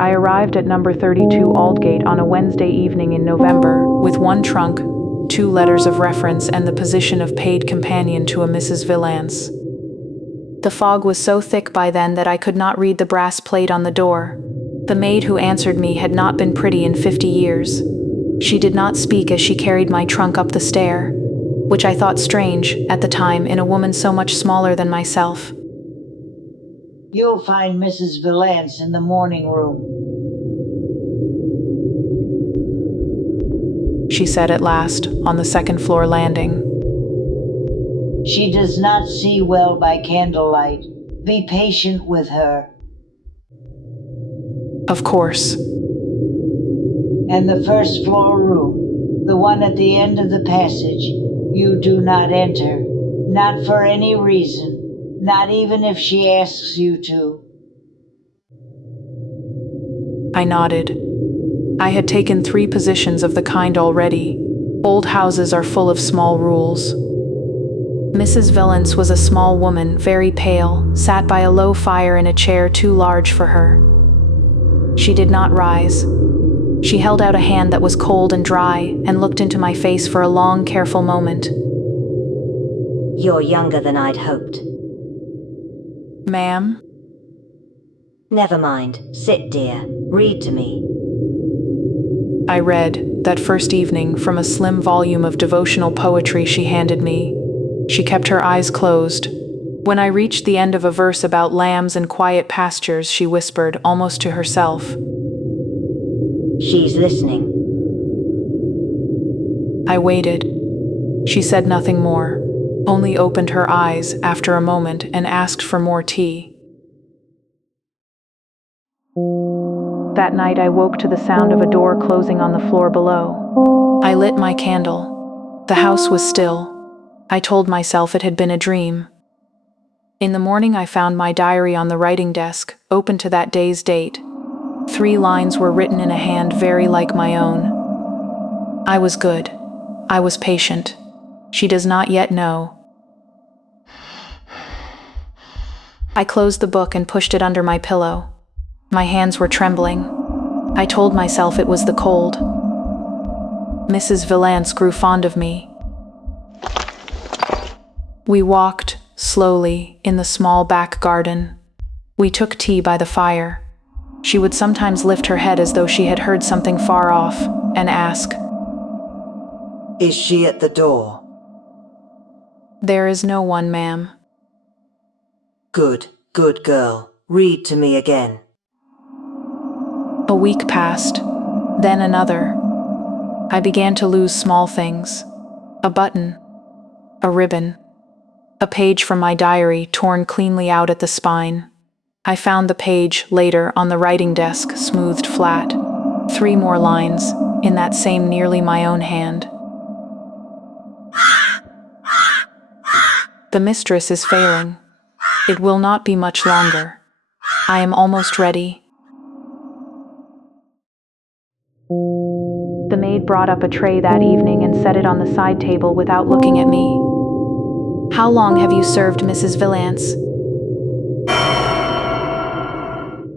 I arrived at number 32 Aldgate on a Wednesday evening in November, with one trunk, 2 letters of reference, and the position of paid companion to a Mrs Vellance. The fog was so thick by then that I could not read the brass plate on the door. The maid who answered me had not been pretty in 50 years. She did not speak as she carried my trunk up the stair, which I thought strange, at the time, in a woman so much smaller than myself. "You'll find Mrs. Vellance in the morning room," she said at last, on the second-floor landing. "She does not see well by candlelight. Be patient with her. Of course. And the first floor room, the one at the end of the passage, you do not enter, not for any reason, not even if she asks you to." I nodded. I had taken 3 positions of the kind already. Old houses are full of small rules. Mrs. Vellance was a small woman, very pale, sat by a low fire in a chair too large for her. She did not rise. She held out a hand that was cold and dry, and looked into my face for a long, careful moment. "You're younger than I'd hoped." "Ma'am?" "Never mind. Sit, dear. Read to me." I read, that first evening, from a slim volume of devotional poetry she handed me. She kept her eyes closed. When I reached the end of a verse about lambs and quiet pastures, she whispered, almost to herself. "She's listening." I waited. She said nothing more, only opened her eyes after a moment and asked for more tea. That night I woke to the sound of a door closing on the floor below. I lit my candle. The house was still. I told myself it had been a dream. In the morning I found my diary on the writing desk, open to that day's date. 3 lines were written in a hand very like my own. I was good. I was patient. She does not yet know. I closed the book and pushed it under my pillow. My hands were trembling. I told myself it was the cold. Mrs. Vellance grew fond of me. We walked, slowly, in the small back garden. We took tea by the fire. She would sometimes lift her head as though she had heard something far off, and ask, "Is she at the door?" "There is no one, ma'am." "Good, good girl. Read to me again." A week passed, then another. I began to lose small things. A button, a ribbon, a page from my diary torn cleanly out at the spine. I found the page, later, on the writing desk, smoothed flat. 3 more lines, in that same nearly my own hand. "The mistress is failing. It will not be much longer. I am almost ready." The maid brought up a tray that evening and set it on the side table without looking at me. "How long have you served Mrs. Vellance?"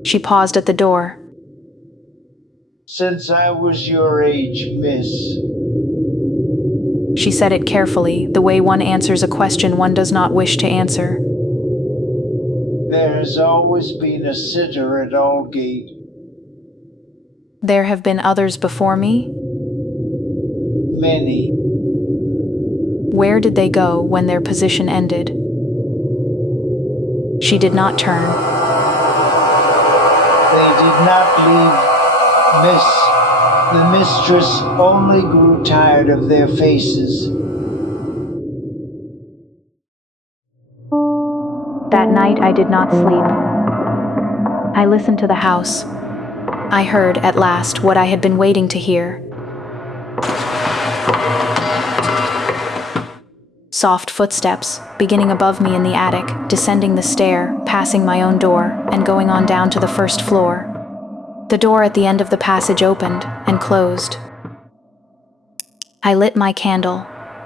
She paused at the door. "Since I was your age, miss." She said it carefully, the way one answers a question one does not wish to answer. "There has always been a sitter at Aldgate." "There have been others before me?" "Many." "Where did they go when their position ended?" She did not turn. "They did not leave, miss. The mistress only grew tired of their faces." That night I did not sleep. I listened to the house. I heard, at last, what I had been waiting to hear. Soft footsteps, beginning above me in the attic, descending the stair, passing my own door, and going on down to the first floor. The door at the end of the passage opened and closed. I lit my candle.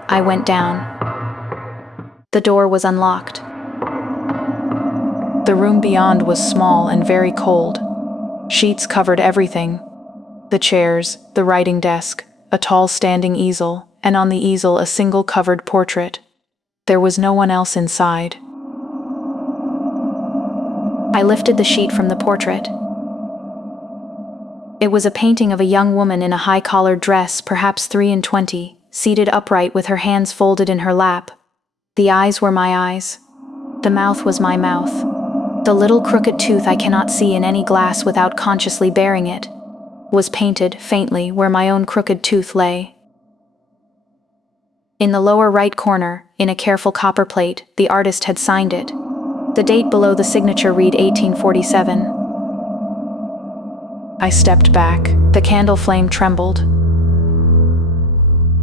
I went down. The door was unlocked. The room beyond was small and very cold. Sheets covered everything: the chairs, the writing desk, a tall standing easel, and on the easel a single covered portrait. There was no one else inside. I lifted the sheet from the portrait. It was a painting of a young woman in a high-collared dress, perhaps 23, seated upright with her hands folded in her lap. The eyes were my eyes. The mouth was my mouth. The little crooked tooth I cannot see in any glass without consciously bearing it was painted, faintly, where my own crooked tooth lay. In the lower right corner, in a careful copper plate, the artist had signed it. The date below the signature read 1847. I stepped back. The candle flame trembled.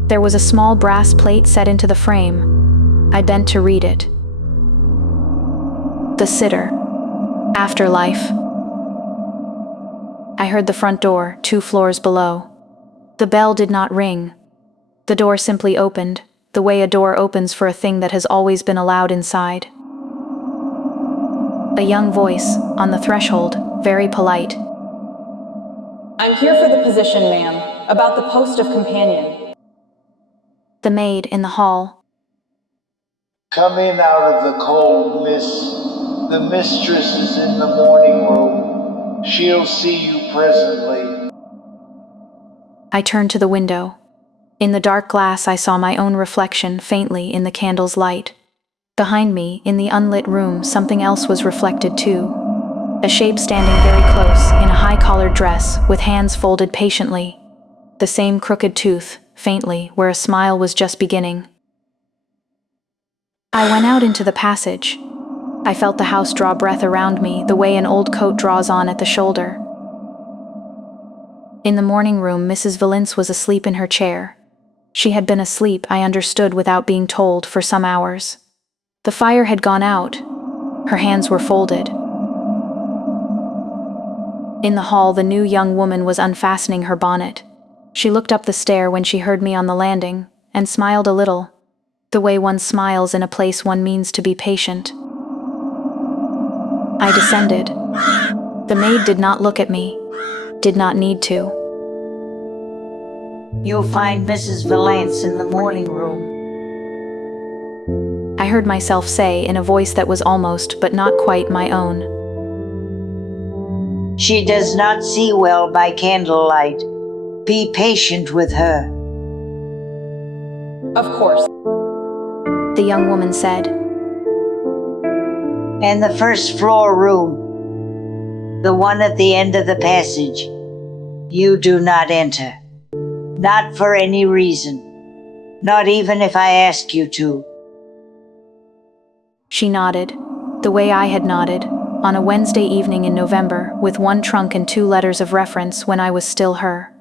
There was a small brass plate set into the frame. I bent to read it. The Sitter. Afterlife. I heard the front door, 2 floors below. The bell did not ring. The door simply opened, the way a door opens for a thing that has always been allowed inside. A young voice, on the threshold, very polite. I'm here for the position, ma'am, about the post of companion. The maid in the hall. Come in out of the cold, miss. The mistress is in the morning room. She'll see you presently. I turned to the window. In the dark glass I saw my own reflection faintly in the candle's light. Behind me, in the unlit room, something else was reflected too. A shape standing very close, in a high-collared dress, with hands folded patiently. The same crooked tooth, faintly, where a smile was just beginning. I went out into the passage. I felt the house draw breath around me, the way an old coat draws on at the shoulder. In the morning room, Mrs Vellance was asleep in her chair. She had been asleep, I understood without being told, for some hours. The fire had gone out. Her hands were folded. In the hall, the new young woman was unfastening her bonnet. She looked up the stair when she heard me on the landing, and smiled a little, the way one smiles in a place one means to be patient. I descended. The maid did not look at me, did not need to. You'll find Mrs. Vellance in the morning room. I heard myself say in a voice that was almost, but not quite, my own. She does not see well by candlelight. Be patient with her. Of course. The young woman said. And the first floor room, the one at the end of the passage, you do not enter. Not for any reason. Not even if I ask you to. She nodded, the way I had nodded, on a Wednesday evening in November, with 1 trunk and 2 letters of reference when I was still her.